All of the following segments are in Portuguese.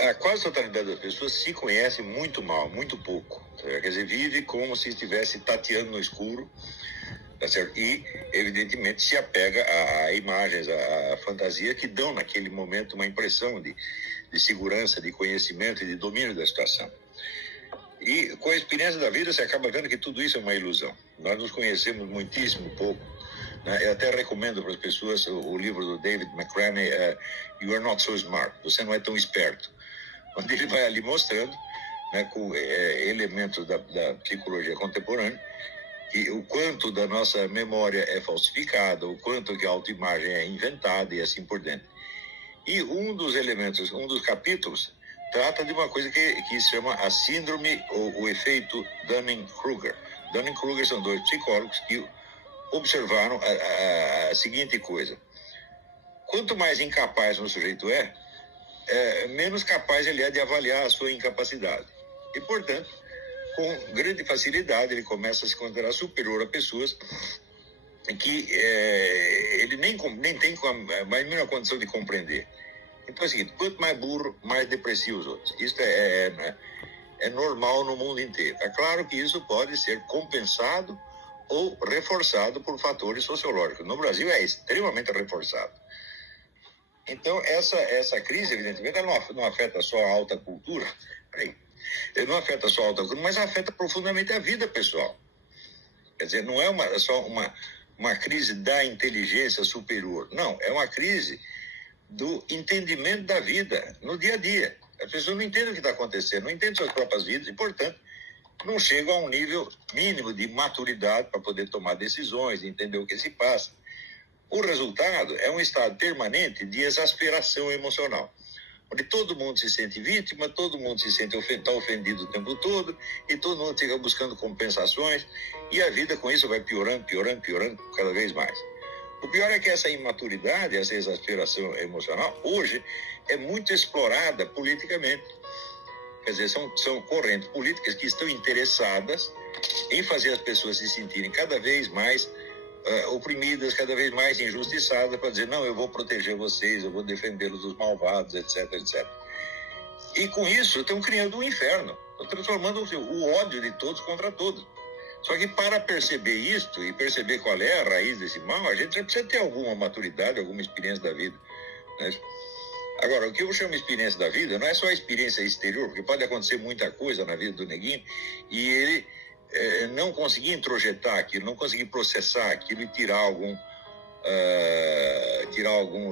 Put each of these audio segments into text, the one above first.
A quase totalidade das pessoas se conhece muito mal, muito pouco. Quer dizer, vive como se estivesse tateando no escuro, tá certo? E, evidentemente, se apega a imagens, a fantasia que dão naquele momento uma impressão de segurança, de conhecimento e de domínio da situação. E com a experiência da vida, você acaba vendo que tudo isso é uma ilusão. Nós nos conhecemos muitíssimo pouco. Eu até recomendo para as pessoas o livro do David McCraney, You Are Not So Smart, Você Não É Tão Esperto, onde ele vai ali mostrando, com elementos da psicologia contemporânea, que o quanto da nossa memória é falsificada, o quanto que a autoimagem é inventada e assim por diante. E um dos elementos, um dos capítulos, trata de uma coisa que se chama a síndrome ou o efeito Dunning-Kruger. Dunning-Kruger são dois psicólogos que observaram a seguinte coisa: quanto mais incapaz um sujeito menos capaz ele é de avaliar a sua incapacidade. E, portanto, com grande facilidade, ele começa a se considerar superior a pessoas que ele nem tem a mínima condição de compreender. Então é o seguinte: quanto mais burro, mais deprecia os outros. Isso é normal no mundo inteiro. É claro que isso pode ser compensado ou reforçado por fatores sociológicos. No Brasil é extremamente reforçado. Então, essa crise, evidentemente, não afeta só a alta cultura, não afeta só a alta cultura, mas afeta profundamente a vida pessoal. Quer dizer, não é só uma crise da inteligência superior. Não, é uma crise do entendimento da vida no dia a dia. As pessoas não entendem o que está acontecendo, não entendem suas próprias vidas e, portanto, não chegam a um nível mínimo de maturidade para poder tomar decisões, entender o que se passa. O resultado é um estado permanente de exasperação emocional, onde todo mundo se sente vítima, todo mundo se sente ofendido o tempo todo, e todo mundo fica buscando compensações, e a vida com isso vai piorando cada vez mais. O pior é que essa imaturidade, essa exasperação emocional, hoje é muito explorada politicamente. Quer dizer, são correntes políticas que estão interessadas em fazer as pessoas se sentirem cada vez mais oprimidas, cada vez mais injustiçadas, para dizer: não, eu vou proteger vocês, eu vou defendê-los dos malvados, etc, etc. E com isso estão criando um inferno, estão transformando o ódio de todos contra todos. Só que para perceber isto e perceber qual é a raiz desse mal, a gente já precisa ter alguma maturidade, alguma experiência da vida, né? Agora, o que eu chamo de experiência da vida não é só a experiência exterior, porque pode acontecer muita coisa na vida do neguinho e ele não conseguir introjetar aquilo, não conseguir processar aquilo e tirar algum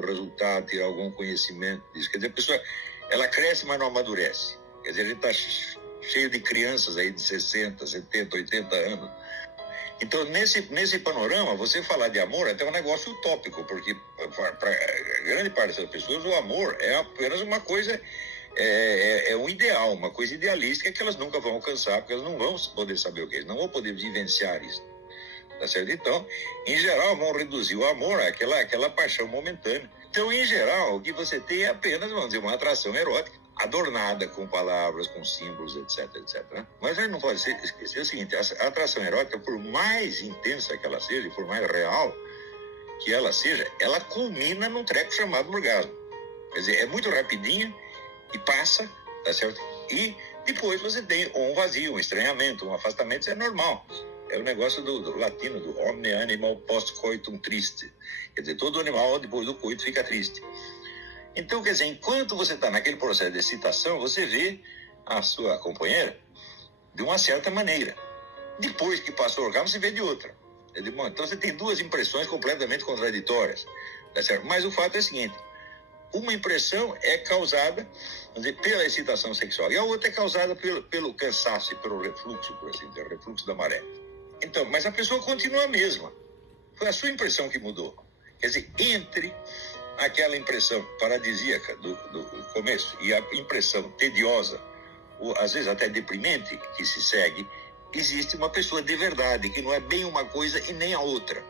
resultado, tirar algum conhecimento disso. Quer dizer, a pessoa, ela cresce, mas não amadurece. Quer dizer, a gente está cheio de crianças aí de 60, 70, 80 anos. Então, nesse panorama, você falar de amor é até um negócio utópico, porque para grande parte das pessoas o amor é apenas uma coisa, é um ideal, uma coisa idealística que elas nunca vão alcançar, porque elas não vão poder saber o que é, não vão poder vivenciar isso. Tá certo? Então, em geral, vão reduzir o amor àquela paixão momentânea. Então, em geral, o que você tem é apenas, vamos dizer, uma atração erótica, adornada com palavras, com símbolos, etc, etc. Né? Mas a gente não pode esquecer o seguinte: a atração erótica, por mais intensa que ela seja, por mais real que ela seja, ela culmina num treco chamado orgasmo. Quer dizer, é muito rapidinho e passa, tá certo? E depois você tem um vazio, um estranhamento, um afastamento, isso é normal. É o negócio do latino, do omne animal post coitum triste. Quer dizer, todo animal depois do coito fica triste. Então, quer dizer, enquanto você está naquele processo de excitação, você vê a sua companheira de uma certa maneira. Depois que passou o orgasmo, você vê de outra. Então, você tem duas impressões completamente contraditórias. Tá certo? Mas o fato é o seguinte: uma impressão é causada, vamos dizer, pela excitação sexual, e a outra é causada pelo cansaço e pelo refluxo, por assim dizer, o refluxo da maré. Então, mas a pessoa continua a mesma. Foi a sua impressão que mudou. Quer dizer, entre aquela impressão paradisíaca do começo e a impressão tediosa, ou às vezes até deprimente, que se segue, existe uma pessoa de verdade, que não é bem uma coisa e nem a outra,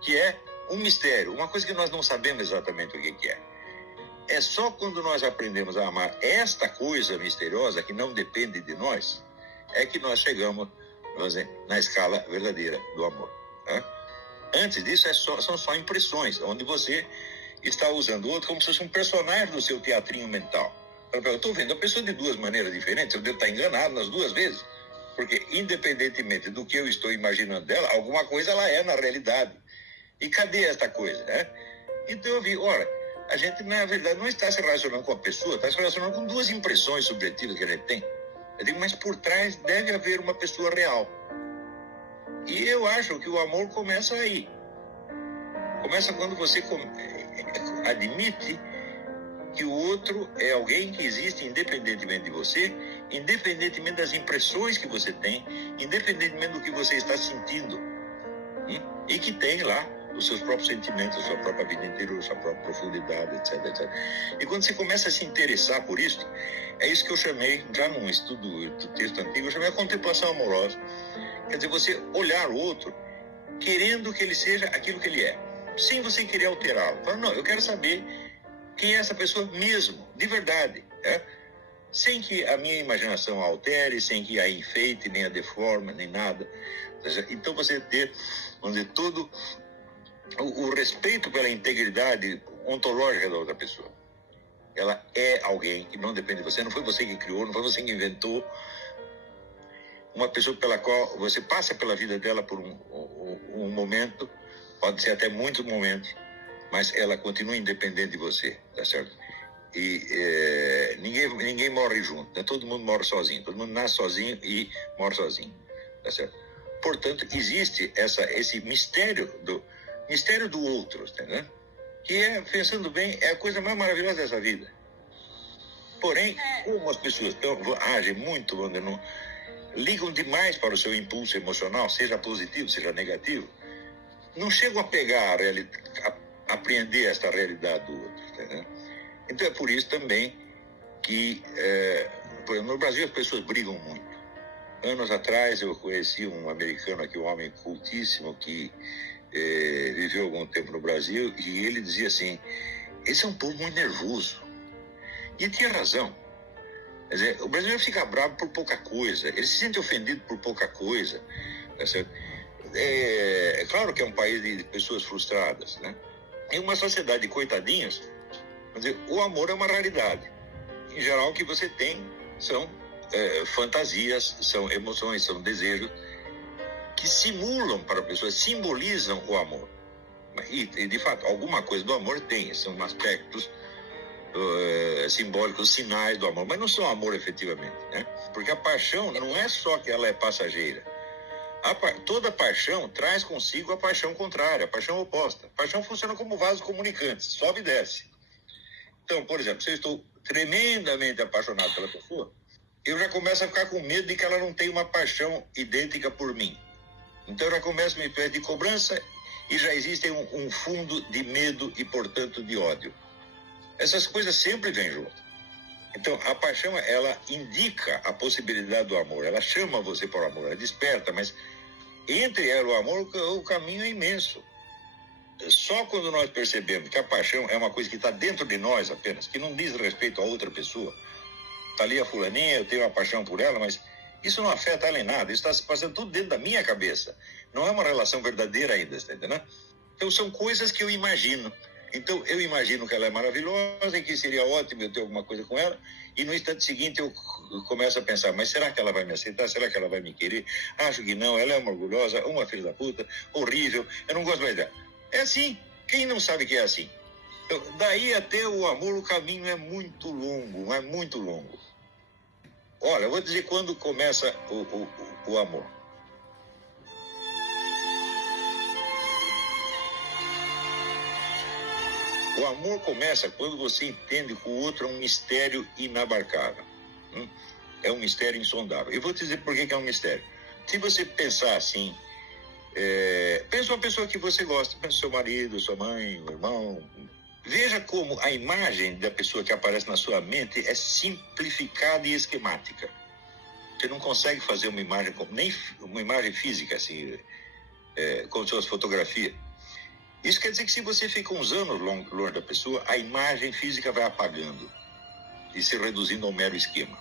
que é um mistério, uma coisa que nós não sabemos exatamente o que é. É só quando nós aprendemos a amar esta coisa misteriosa, que não depende de nós, é que nós chegamos, vamos dizer, na escala verdadeira do amor. Né? Antes disso, são só impressões, onde você está usando o outro como se fosse um personagem do seu teatrinho mental. Eu estou vendo a pessoa de duas maneiras diferentes, eu devo estar enganado nas duas vezes. Porque, independentemente do que eu estou imaginando dela, alguma coisa ela é na realidade. E cadê esta coisa, né? Então eu vi, olha, a gente, na verdade, não está se relacionando com a pessoa, está se relacionando com duas impressões subjetivas que a gente tem. Eu digo, mas por trás deve haver uma pessoa real. E eu acho que o amor começa aí. Começa quando você admite que o outro é alguém que existe independentemente de você, independentemente das impressões que você tem, independentemente do que você está sentindo. E que tem lá os seus próprios sentimentos, a sua própria vida interior, a sua própria profundidade, etc, etc. E quando você começa a se interessar por isso, é isso que eu chamei, já num estudo do texto antigo, eu chamei a contemplação amorosa. Quer dizer, você olhar o outro querendo que ele seja aquilo que ele é, sem você querer alterá-lo. Fala, não, eu quero saber quem é essa pessoa mesmo, de verdade, sem que a minha imaginação a altere, sem que a enfeite, nem a deforme, nem nada. Então você ter, vamos dizer, todo o respeito pela integridade ontológica da outra pessoa. Ela é alguém que não depende de você, não foi você que criou, não foi você que inventou. Uma pessoa pela qual você passa pela vida dela por um momento, pode ser até muitos momentos, mas ela continua independente de você, tá certo? E ninguém morre junto, né? Todo mundo morre sozinho, todo mundo nasce sozinho e morre sozinho, tá certo? Portanto, existe esse mistério do outro, entendeu? Que pensando bem, é a coisa mais maravilhosa dessa vida. Porém, como as pessoas agem muito, não ligam demais para o seu impulso emocional, seja positivo, seja negativo, não chegam a pegar a apreender esta realidade do outro, entendeu? Então é por isso também que, por exemplo, no Brasil as pessoas brigam muito. Anos atrás eu conheci um americano aqui, um homem cultíssimo, que viveu algum tempo no Brasil, e ele dizia assim, esse é um povo muito nervoso. E ele tinha razão. Quer dizer, o brasileiro fica bravo por pouca coisa, ele se sente ofendido por pouca coisa. Tá certo? É claro que é um país de pessoas frustradas, né? Em uma sociedade de coitadinhos, quer dizer, o amor é uma realidade. Em geral, o que você tem são fantasias, são emoções, são desejos que simulam para a pessoa, simbolizam o amor. E, de fato, alguma coisa do amor tem, são aspectos simbólicos, sinais do amor, mas não são amor efetivamente, né? Porque a paixão não é só que ela é passageira. Toda paixão traz consigo a paixão contrária, a paixão oposta. A paixão funciona como vaso comunicante, sobe e desce. Então, por exemplo, se eu estou tremendamente apaixonado pela pessoa, eu já começo a ficar com medo de que ela não tenha uma paixão idêntica por mim. Então eu já começo uma espécie de cobrança e já existe um fundo de medo e, portanto, de ódio. Essas coisas sempre vêm junto. Então, a paixão, ela indica a possibilidade do amor, ela chama você para o amor, ela desperta, mas entre ela e o amor, o caminho é imenso. Só quando nós percebemos que a paixão é uma coisa que está dentro de nós apenas, que não diz respeito a outra pessoa, está ali a fulaninha, eu tenho uma paixão por ela, mas isso não afeta ela em nada, isso está se passando tudo dentro da minha cabeça. Não é uma relação verdadeira ainda, está entendendo? Então, são coisas que eu imagino. Então, eu imagino que ela é maravilhosa e que seria ótimo eu ter alguma coisa com ela, e no instante seguinte eu começo a pensar, mas será que ela vai me aceitar? Será que ela vai me querer? Acho que não, ela é uma orgulhosa, uma filha da puta, horrível, eu não gosto mais dela. É assim, quem não sabe que é assim? Então, daí até o amor, o caminho é muito longo, é muito longo. Olha, eu vou dizer quando começa o amor. O amor começa quando você entende que o outro é um mistério inabarcável. É um mistério insondável. Eu vou te dizer por que é um mistério. Se você pensar assim, pensa uma pessoa que você gosta, pensa seu marido, sua mãe, o irmão. Veja como a imagem da pessoa que aparece na sua mente é simplificada e esquemática. Você não consegue fazer uma imagem, nem uma imagem física, assim, como se fosse fotografia. Isso quer dizer que se você fica uns anos longe da pessoa, a imagem física vai apagando e se reduzindo ao mero esquema.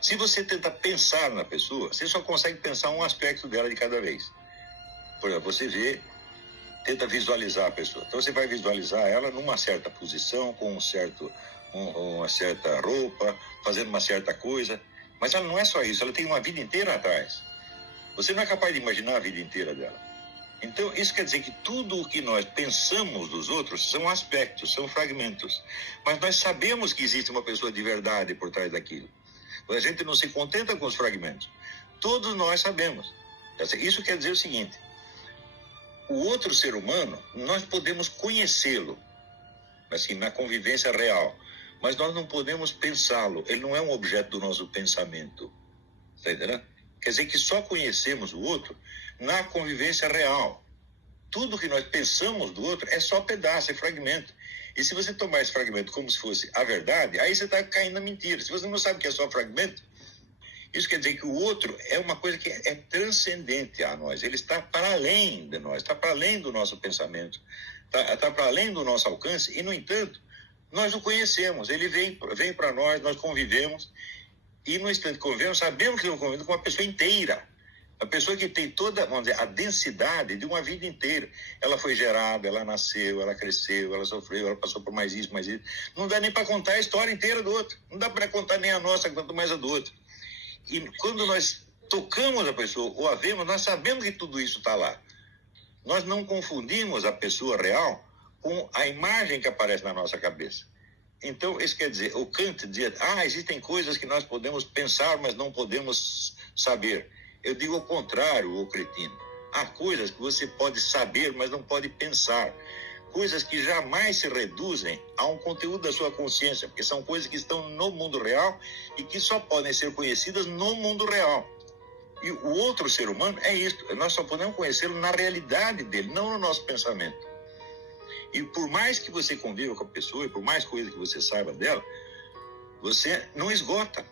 Se você tenta pensar na pessoa, você só consegue pensar um aspecto dela de cada vez. Por exemplo, você tenta visualizar a pessoa. Então você vai visualizar ela numa certa posição, com um certo uma certa roupa, fazendo uma certa coisa, mas ela não é só isso, ela tem uma vida inteira atrás. Você não é capaz de imaginar a vida inteira dela. Então, isso quer dizer que tudo o que nós pensamos dos outros são aspectos, são fragmentos. Mas nós sabemos que existe uma pessoa de verdade por trás daquilo. A gente não se contenta com os fragmentos. Todos nós sabemos. Isso quer dizer o seguinte: o outro ser humano, nós podemos conhecê-lo, assim, na convivência real, mas nós não podemos pensá-lo. Ele não é um objeto do nosso pensamento. Está entendendo? Quer dizer que só conhecemos o outro na convivência real. Tudo que nós pensamos do outro é só pedaço, é fragmento. E se você tomar esse fragmento como se fosse a verdade, aí você está caindo na mentira. Se você não sabe que é só fragmento, isso quer dizer que o outro é uma coisa que é transcendente a nós. Ele está para além de nós, está para além do nosso pensamento, está para além do nosso alcance. E, no entanto, nós o conhecemos. Ele vem para nós convivemos. E no instante que convivemos, sabemos que estamos convivendo com uma pessoa inteira. A pessoa que tem toda, vamos dizer, a densidade de uma vida inteira. Ela foi gerada, ela nasceu, ela cresceu, ela sofreu, ela passou por mais isso, mais isso. Não dá nem para contar a história inteira do outro. Não dá para contar nem a nossa, quanto mais a do outro. E quando nós tocamos a pessoa ou a vemos, nós sabemos que tudo isso está lá. Nós não confundimos a pessoa real com a imagem que aparece na nossa cabeça. Então, isso quer dizer, o Kant dizia, existem coisas que nós podemos pensar, mas não podemos saber. Eu digo o contrário, ô cretino. Há coisas que você pode saber, mas não pode pensar. Coisas que jamais se reduzem a um conteúdo da sua consciência, porque são coisas que estão no mundo real e que só podem ser conhecidas no mundo real. E o outro ser humano é isso. Nós só podemos conhecê-lo na realidade dele, não no nosso pensamento. E por mais que você conviva com a pessoa, e por mais coisa que você saiba dela, você não esgota.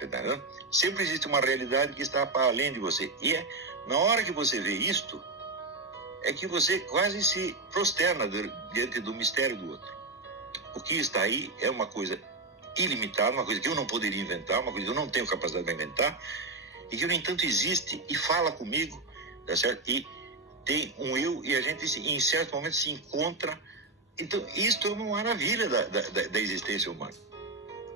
Entendeu? Sempre existe uma realidade que está para além de você. E na hora que você vê isto, é que você quase se prosterna diante do mistério do outro. O que está aí é uma coisa ilimitada, uma coisa que eu não poderia inventar, uma coisa que eu não tenho capacidade de inventar, e que, no entanto, existe e fala comigo, tá certo? E tem um eu, e a gente, em certo momento, se encontra. Então, isto é uma maravilha da existência humana.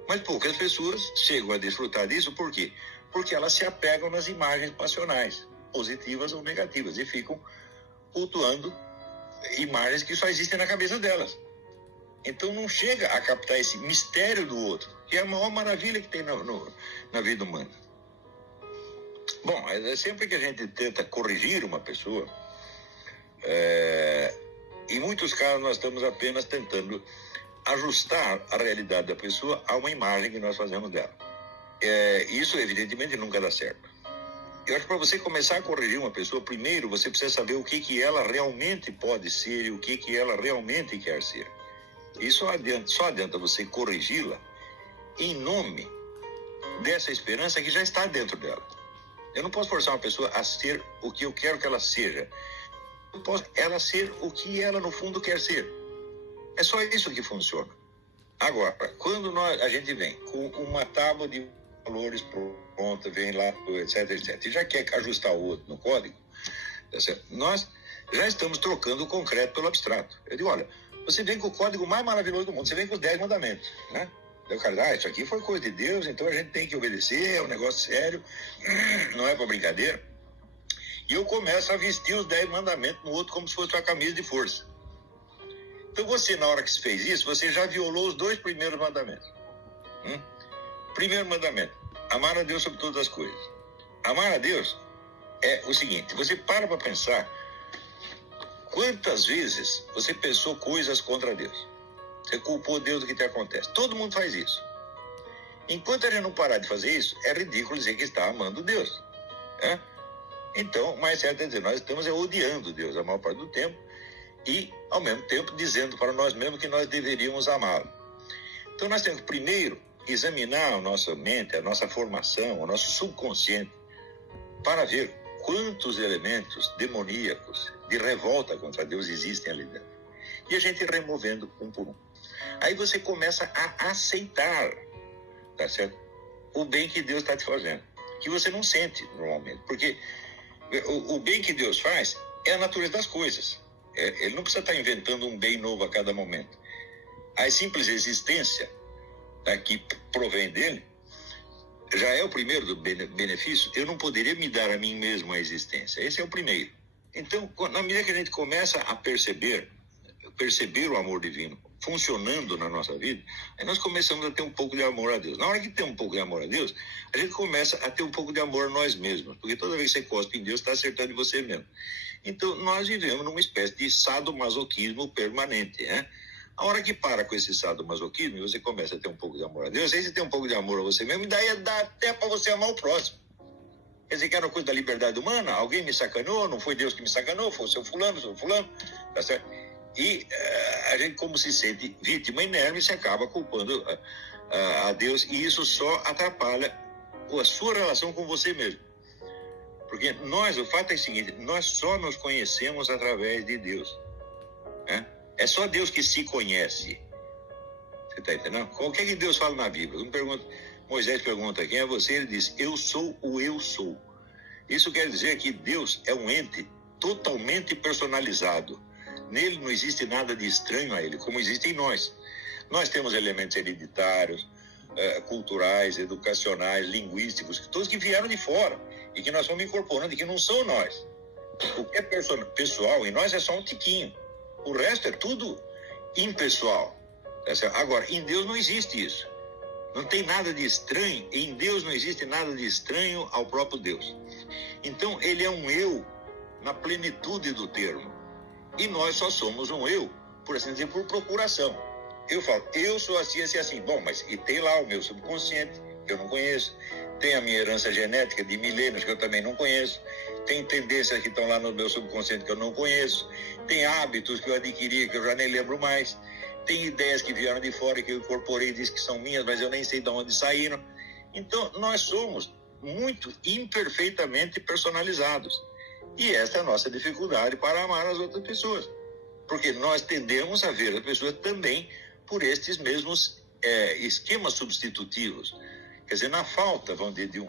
Mas poucas pessoas chegam a desfrutar disso, por quê? Porque elas se apegam nas imagens passionais, positivas ou negativas, e ficam cultuando imagens que só existem na cabeça delas. Então não chega a captar esse mistério do outro, que é a maior maravilha que tem na vida humana. Bom, sempre que a gente tenta corrigir uma pessoa, em muitos casos nós estamos apenas tentando ajustar a realidade da pessoa a uma imagem que nós fazemos dela. Isso, evidentemente, nunca dá certo. Eu acho que para você começar a corrigir uma pessoa, primeiro você precisa saber o que ela realmente pode ser e o que ela realmente quer ser. E só adianta você corrigi-la em nome dessa esperança que já está dentro dela. Eu não posso forçar uma pessoa a ser o que eu quero que ela seja. Eu posso ela ser o que ela, no fundo, quer ser. É só isso que funciona. Agora, quando a gente vem com uma tábua de valores pronta, vem lá, etc, etc, e já quer ajustar o outro no código, tá certo? Nós já estamos trocando o concreto pelo abstrato. Eu digo, olha, você vem com o código mais maravilhoso do mundo, você vem com os 10 mandamentos, né? Daí o cara, isso aqui foi coisa de Deus, então a gente tem que obedecer, é um negócio sério, não é para brincadeira. E eu começo a vestir os 10 mandamentos no outro como se fosse uma camisa de força. Então você, na hora que fez isso, você já violou os 2 primeiros mandamentos. Primeiro mandamento, amar a Deus sobre todas as coisas. Amar a Deus é o seguinte, você para pensar quantas vezes você pensou coisas contra Deus. Você culpou Deus do que te acontece. Todo mundo faz isso. Enquanto a gente não parar de fazer isso, é ridículo dizer que está amando Deus. Né? Então, mais certo é dizer, nós estamos odiando Deus a maior parte do tempo e, ao mesmo tempo, dizendo para nós mesmos que nós deveríamos amá-lo. Então, nós temos que, primeiro, examinar a nossa mente, a nossa formação, o nosso subconsciente, para ver quantos elementos demoníacos de revolta contra Deus existem ali dentro. E a gente removendo um por um. Aí você começa a aceitar, tá certo? O bem que Deus está te fazendo, que você não sente normalmente, porque o bem que Deus faz é a natureza das coisas. Ele não precisa estar inventando um bem novo a cada momento. A simples existência né, que provém dele, já é o primeiro do benefício. Eu não poderia me dar a mim mesmo a existência. Esse é o primeiro. Então, na medida que a gente começa a perceber o amor divino funcionando na nossa vida, aí nós começamos a ter um pouco de amor a Deus. Na hora que tem um pouco de amor a Deus, a gente começa a ter um pouco de amor a nós mesmos, porque toda vez que você cospe em Deus, está acertando em você mesmo. Então, nós vivemos numa espécie de sadomasoquismo permanente, né? A hora que para com esse sadomasoquismo e você começa a ter um pouco de amor a Deus, aí você tem um pouco de amor a você mesmo, e daí dá até para você amar o próximo. Quer dizer, que era uma coisa da liberdade humana, alguém me sacaneou, não foi Deus que me sacaneou, foi o seu fulano, tá certo? E a gente, como se sente vítima inerme, se acaba culpando a Deus, e isso só atrapalha a sua relação com você mesmo. Porque o fato é o seguinte, nós só nos conhecemos através de Deus, né? É só Deus que se conhece. Você está entendendo? O que é que Deus fala na Bíblia? Moisés pergunta, quem é você? Ele diz, eu sou o eu sou. Isso quer dizer que Deus é um ente totalmente personalizado. Nele não existe nada de estranho a ele, como existe em nós. Nós temos elementos hereditários, culturais, educacionais, linguísticos, todos que vieram de fora e que nós vamos incorporando e que não são nós. O que é pessoal em nós é só um tiquinho. O resto é tudo impessoal. Agora, em Deus não existe isso. Não tem nada de estranho. Em Deus não existe nada de estranho ao próprio Deus. Então, ele é um eu na plenitude do termo. E nós só somos um eu, por assim dizer, por procuração. Eu falo, eu sou assim, assim, assim. Bom, mas e tem lá o meu subconsciente, que eu não conheço. Tem a minha herança genética de milênios, que eu também não conheço. Tem tendências que estão lá no meu subconsciente que eu não conheço. Tem hábitos que eu adquiri que eu já nem lembro mais. Tem ideias que vieram de fora que eu incorporei e disse que são minhas, mas eu nem sei de onde saíram. Então, nós somos muito imperfeitamente personalizados. E essa é a nossa dificuldade para amar as outras pessoas. Porque nós tendemos a ver as pessoas também por estes mesmos esquemas substitutivos. Quer dizer, na falta, vamos dizer, de um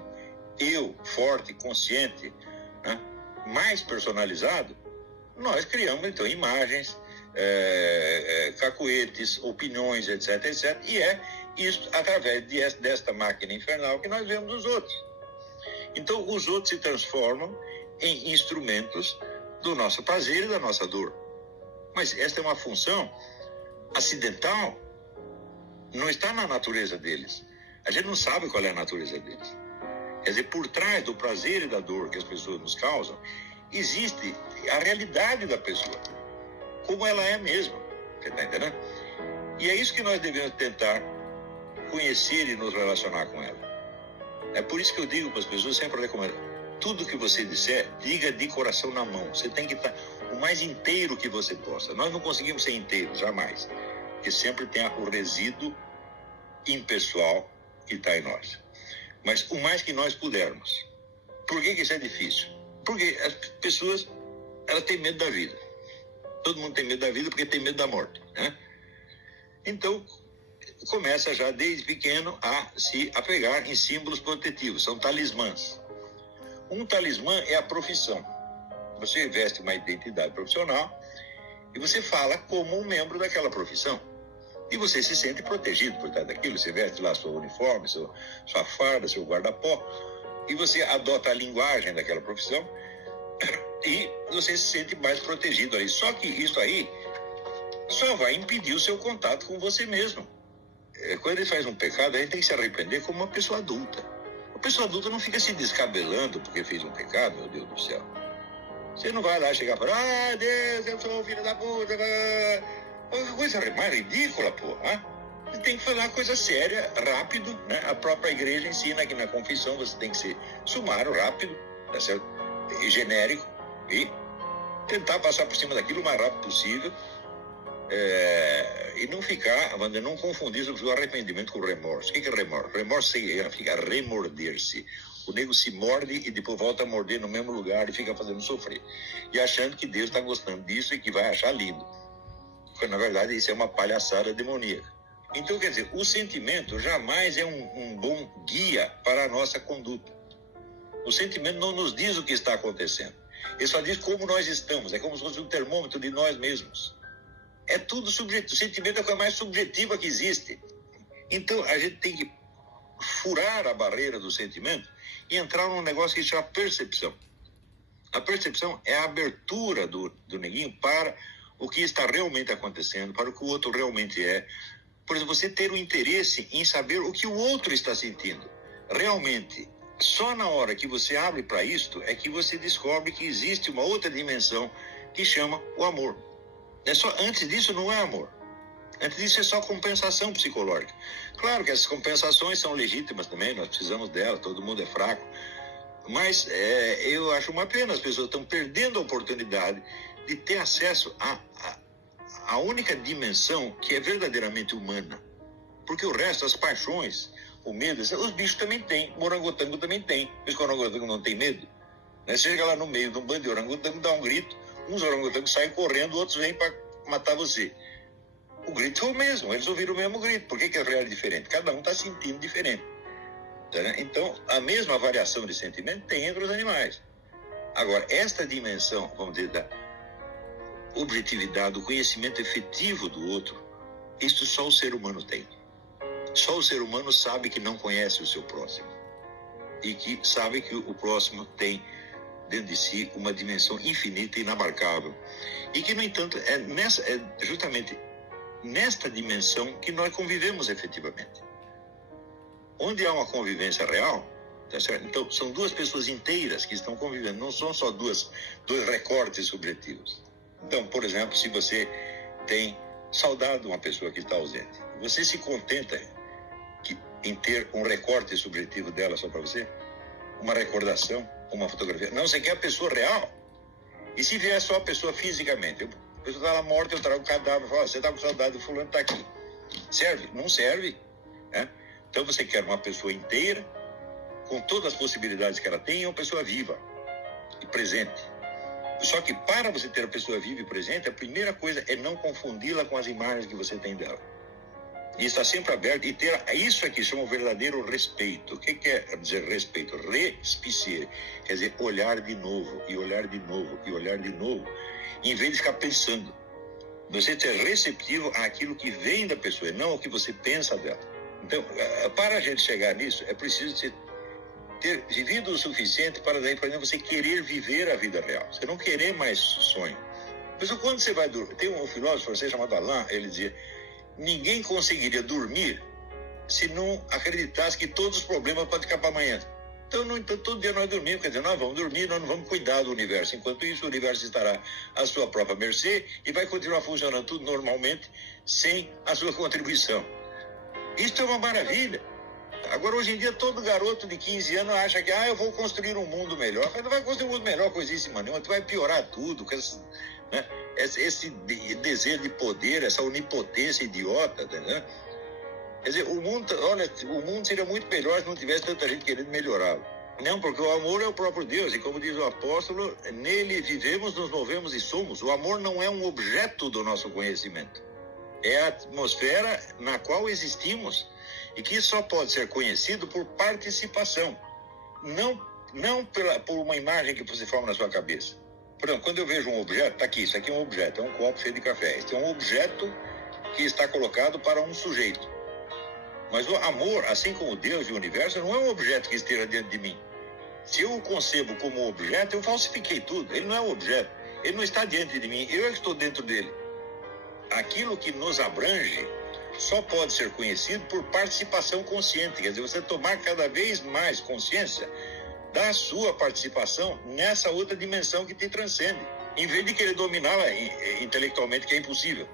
eu forte, consciente, né, mais personalizado, nós criamos, então, imagens, cacuetes, opiniões, etc, etc. E é isso através desta máquina infernal que nós vemos os outros. Então, os outros se transformam em instrumentos do nosso prazer e da nossa dor. Mas esta é uma função acidental, não está na natureza deles. A gente não sabe qual é a natureza deles. Quer dizer, por trás do prazer e da dor que as pessoas nos causam, existe a realidade da pessoa, como ela é mesmo. Você está entendendo? E é isso que nós devemos tentar conhecer e nos relacionar com ela. É por isso que eu digo para as pessoas, sempre recomendo, tudo que você disser, diga de coração na mão. Você tem que estar o mais inteiro que você possa. Nós não conseguimos ser inteiros, jamais. Porque sempre tem o resíduo impessoal que está em nós. Mas o mais que nós pudermos. Por que isso é difícil? Porque as pessoas, elas têm medo da vida. Todo mundo tem medo da vida porque tem medo da morte, né? Então, começa já desde pequeno a se apegar em símbolos protetivos. São talismãs. Um talismã é a profissão. Você veste uma identidade profissional e você fala como um membro daquela profissão. E você se sente protegido por trás daquilo. Você veste lá seu uniforme, sua farda, seu guarda-pó, e você adota a linguagem daquela profissão e você se sente mais protegido ali. Só que isso aí só vai impedir o seu contato com você mesmo. Quando ele faz um pecado, a gente tem que se arrepender como uma pessoa adulta. A pessoa adulta não fica se descabelando porque fez um pecado, meu Deus do céu. Você não vai lá chegar e falar, Deus, eu sou o filho da puta. Coisa mais ridícula, porra. Você tem que falar coisa séria, rápido, né? A própria igreja ensina que na confissão você tem que ser sumário, rápido, tá certo? E genérico, e tentar passar por cima daquilo o mais rápido possível. E não ficar, não confundir o arrependimento com o remorso. O que é remorso? Remorso significa remorder-se. O nego se morde e depois volta a morder no mesmo lugar e fica fazendo sofrer. E achando que Deus está gostando disso e que vai achar lindo. Porque, na verdade, isso é uma palhaçada demoníaca. Então, quer dizer, o sentimento jamais é um bom guia para a nossa conduta. O sentimento não nos diz o que está acontecendo. Ele só diz como nós estamos. É como se fosse um termômetro de nós mesmos. É tudo subjetivo. O sentimento é a coisa mais subjetiva que existe. Então, a gente tem que furar a barreira do sentimento e entrar num negócio que se chama percepção. A percepção é a abertura do neguinho para o que está realmente acontecendo, para o que o outro realmente é. Por exemplo, você ter o interesse em saber o que o outro está sentindo. Realmente, só na hora que você abre para isto é que você descobre que existe uma outra dimensão que chama o amor. Antes disso não é amor. Antes disso é só compensação psicológica. Claro que essas compensações são legítimas também, nós precisamos delas, todo mundo é fraco. Mas eu acho uma pena, as pessoas estão perdendo a oportunidade de ter acesso à única dimensão que é verdadeiramente humana. Porque o resto, as paixões, o medo, os bichos também têm, o orangotango também tem. Mas que o orangotango não tem medo, né? Você chega lá no meio de um bando de orangotango, dá um grito, uns orangotangos saem correndo, outros vêm para matar você. O grito é o mesmo, eles ouviram o mesmo grito. Por que a real é diferente? Cada um está sentindo diferente. Então, a mesma variação de sentimento tem entre os animais. Agora, esta dimensão, vamos dizer, da objetividade, do conhecimento efetivo do outro, isso só o ser humano tem. Só o ser humano sabe que não conhece o seu próximo. E que sabe que o próximo tem dentro de si uma dimensão infinita e inabarcável. E que, no entanto, é justamente nesta dimensão que nós convivemos efetivamente. Onde há uma convivência real, tá certo? Então, são duas pessoas inteiras que estão convivendo, não são só dois recortes subjetivos. Então, por exemplo, se você tem saudade de uma pessoa que está ausente, você se contenta em ter um recorte subjetivo dela só para você? Uma recordação, uma fotografia? Não, você quer a pessoa real. E se vier só a pessoa fisicamente? A pessoa está lá morta, eu trago o cadáver e falo, você está com saudade do fulano, está aqui. Serve? Não serve. Né? Então você quer uma pessoa inteira, com todas as possibilidades que ela tem, e uma pessoa viva e presente. Só que para você ter a pessoa viva e presente, a primeira coisa é não confundi-la com as imagens que você tem dela. E está sempre aberto, e ter isso aqui chama o verdadeiro respeito. O que quer dizer respeito? Respiciere, quer dizer olhar de novo, e olhar de novo, e olhar de novo, em vez de ficar pensando. Você ser receptivo àquilo que vem da pessoa, e não ao que você pensa dela. Então, para a gente chegar nisso, é preciso ter vivido o suficiente para daí para você querer viver a vida real. Você não querer mais sonho. Mas quando você vai dormir, tem um filósofo francês chamado Alain, ele dizia, ninguém conseguiria dormir se não acreditasse que todos os problemas podem ficar para amanhã. Então, todo dia nós dormimos, quer dizer, nós vamos dormir, nós não vamos cuidar do universo. Enquanto isso, o universo estará à sua própria mercê e vai continuar funcionando tudo normalmente sem a sua contribuição. Isso é uma maravilha. Agora, hoje em dia, todo garoto de 15 anos acha que eu vou construir um mundo melhor. Mas não vai construir um mundo melhor coisíssima nenhuma, tu vai piorar tudo. Né? Esse desejo de poder, essa onipotência idiota, né? Quer dizer, o mundo seria muito melhor se não tivesse tanta gente querendo melhorá-lo. Não, porque o amor é o próprio Deus, e como diz o apóstolo, nele vivemos, nos movemos e somos. O amor não é um objeto do nosso conhecimento. É a atmosfera na qual existimos, e que só pode ser conhecido por participação, não por uma imagem que você forma na sua cabeça. Por exemplo, quando eu vejo um objeto, está aqui, isso aqui é um objeto, é um copo cheio de café. Este é um objeto que está colocado para um sujeito. Mas o amor, assim como Deus e o universo, não é um objeto que esteja dentro de mim. Se eu o concebo como objeto, eu falsifiquei tudo. Ele não é um objeto, ele não está diante de mim, eu estou dentro dele. Aquilo que nos abrange só pode ser conhecido por participação consciente, quer dizer, você tomar cada vez mais consciência da sua participação nessa outra dimensão que te transcende, em vez de querer dominá-la intelectualmente, que é impossível.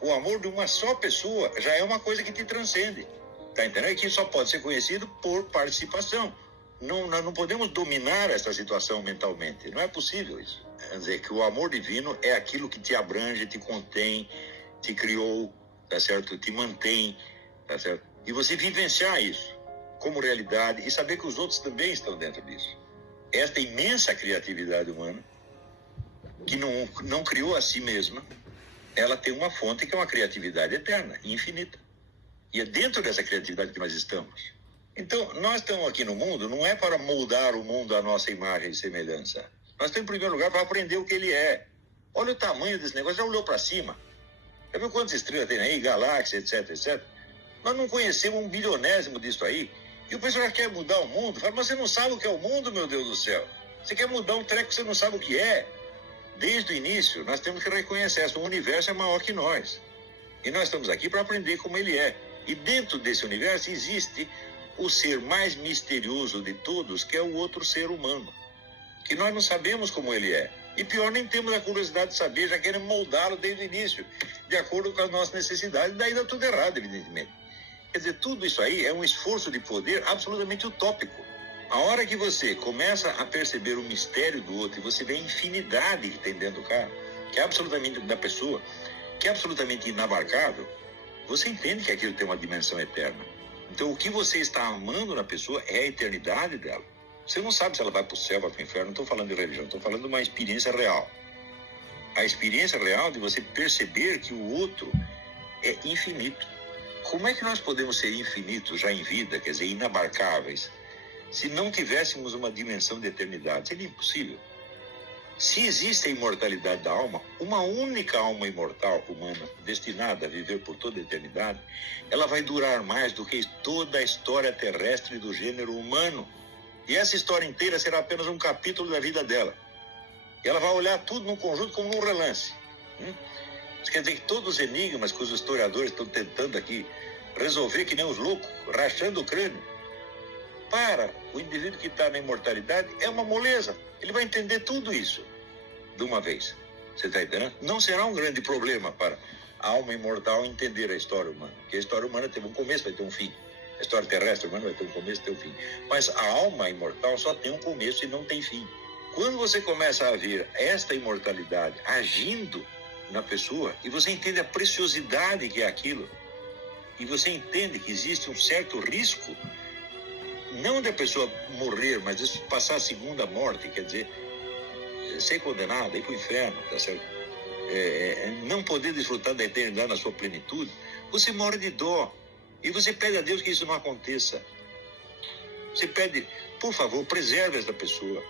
O amor de uma só pessoa já é uma coisa que te transcende, tá entendendo? E que só pode ser conhecido por participação. Nós não podemos dominar essa situação mentalmente, não é possível isso. Quer dizer, que o amor divino é aquilo que te abrange, te contém, te criou, tá certo? Te mantém, tá certo? E você vivenciar isso como realidade e saber que os outros também estão dentro disso. Esta imensa criatividade humana, que não criou a si mesma, ela tem uma fonte que é uma criatividade eterna, infinita. E é dentro dessa criatividade que nós estamos. Então, nós estamos aqui no mundo, não é para moldar o mundo à nossa imagem e semelhança. Nós estamos, em primeiro lugar, para aprender o que ele é. Olha o tamanho desse negócio, já olhou para cima? Já viu quantas estrelas tem aí, galáxias, etc, etc? Nós não conhecemos um bilionésimo disso aí. E o pessoal quer mudar o mundo. Fala, mas você não sabe o que é o mundo, meu Deus do céu. Você quer mudar um treco que você não sabe o que é. Desde o início, nós temos que reconhecer isso. O universo é maior que nós. E nós estamos aqui para aprender como ele é. E dentro desse universo existe o ser mais misterioso de todos, que é o outro ser humano. Que nós não sabemos como ele é. E pior, nem temos a curiosidade de saber, já queremos moldá-lo desde o início, de acordo com as nossas necessidades. Daí dá tudo errado, evidentemente. Quer dizer, tudo isso aí é um esforço de poder absolutamente utópico. A hora que você começa a perceber o mistério do outro e você vê a infinidade que tem dentro do cara, que é absolutamente da pessoa, que é absolutamente inabarcável, você entende que aquilo tem uma dimensão eterna. Então, o que você está amando na pessoa é a eternidade dela. Você não sabe se ela vai para o céu, vai para o inferno. Não estou falando de religião, estou falando de uma experiência real. A experiência real de você perceber que o outro é infinito. Como é que nós podemos ser infinitos já em vida, quer dizer, inabarcáveis, se não tivéssemos uma dimensão de eternidade? Seria impossível. Se existe a imortalidade da alma, uma única alma imortal humana, destinada a viver por toda a eternidade, ela vai durar mais do que toda a história terrestre do gênero humano. E essa história inteira será apenas um capítulo da vida dela. E ela vai olhar tudo num conjunto como num relance. Isso quer dizer que todos os enigmas que os historiadores estão tentando aqui resolver que nem os loucos, rachando o crânio, para o indivíduo que está na imortalidade é uma moleza. Ele vai entender tudo isso de uma vez. Você está entendendo? Não será um grande problema para a alma imortal entender a história humana. Porque a história humana teve um começo, vai ter um fim. A história terrestre humana vai ter um começo e ter um fim. Mas a alma imortal só tem um começo e não tem fim. Quando você começa a ver esta imortalidade agindo na pessoa, e você entende a preciosidade que é aquilo, e você entende que existe um certo risco, não da pessoa morrer, mas de passar a segunda morte, quer dizer, ser condenado, ir para o inferno, tá certo? Não poder desfrutar da eternidade na sua plenitude, você morre de dó. E você pede a Deus que isso não aconteça. Você pede, por favor, preserve essa pessoa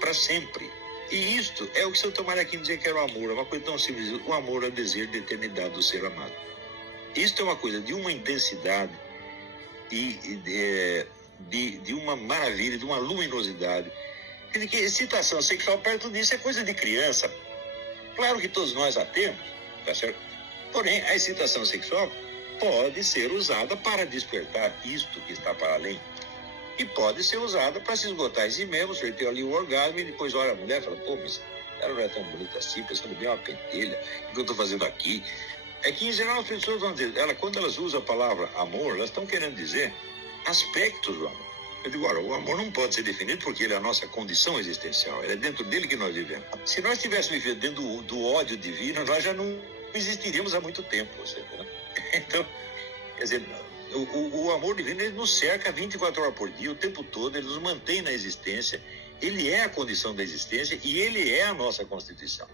para sempre. E isto é o que São Tomás Aquino dizia que era o amor. É uma coisa tão simples. O amor é o desejo de eternidade do ser amado. Isto é uma coisa de uma intensidade e de uma maravilha, de uma luminosidade. Quer dizer que excitação sexual perto disso é coisa de criança. Claro que todos nós a temos, tá certo? Porém, a excitação sexual pode ser usada para despertar isto que está para além. E pode ser usada para se esgotar em si mesmo, você tem ali o orgasmo e depois olha a mulher e fala, pô, mas ela não é tão bonita assim, pensando bem uma pentelha, o que eu estou fazendo aqui? É que, em geral, as pessoas vão dizer, quando elas usam a palavra amor, elas estão querendo dizer aspectos do amor. Eu digo, olha, o amor não pode ser definido porque ele é a nossa condição existencial, é dentro dele que nós vivemos. Se nós estivéssemos vivendo dentro do ódio divino, nós já não existiríamos há muito tempo, você entendeu? Então, quer dizer, o amor divino, ele nos cerca 24 horas por dia, o tempo todo, ele nos mantém na existência, ele é a condição da existência e ele é a nossa constituição.